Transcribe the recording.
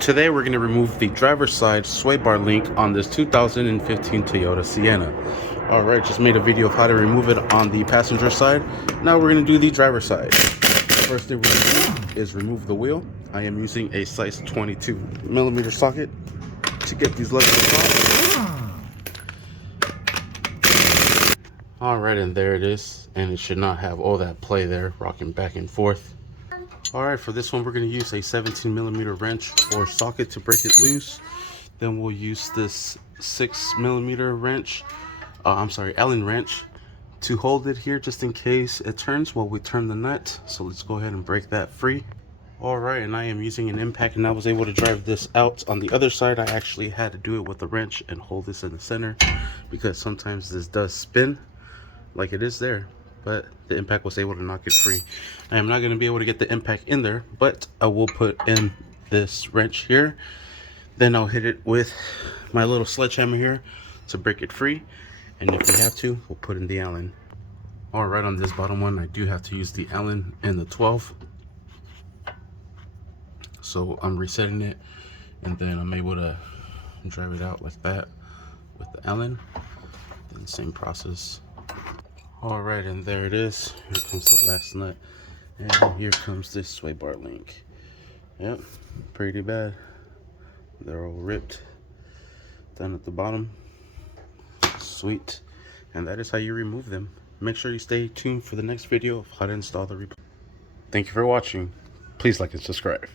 Today we're going to remove the driver's side sway bar link on this 2015 Toyota Sienna. Alright, just made a video of how to remove it on the passenger side. Now we're going to do the driver's side. First thing we're going to do is remove the wheel. I am using a size 22mm socket to get these lugs off. Alright, and there it is. And it should not have all that play there, rocking back and forth. Alright, for this one we're going to use a 17mm wrench or socket to break it loose. Then we'll use this 6mm wrench, Allen wrench, to hold it here just in case it turns while we turn the nut. So let's go ahead and break that free. Alright, and I am using an impact, and I was able to drive this out. On the other side I actually had to do it with a wrench and hold this in the center because sometimes this does spin like it is there. But the impact was able to knock it free. I am not going to be able to get the impact in there, but I will put in this wrench here. Then I'll hit it with my little sledgehammer here to break it free. And if we have to, we'll put in the Allen. Alright, on this bottom one, I do have to use the Allen and the 12. So I'm resetting it, and then I'm able to drive it out like that with the Allen. Then same process. Alright, and there it is. Here comes the last nut. And here comes this sway bar link. Yep, pretty bad. They're all ripped down at the bottom. Sweet. And that is how you remove them. Make sure you stay tuned for the next video of how to install the replacement. Thank you for watching. Please like and subscribe.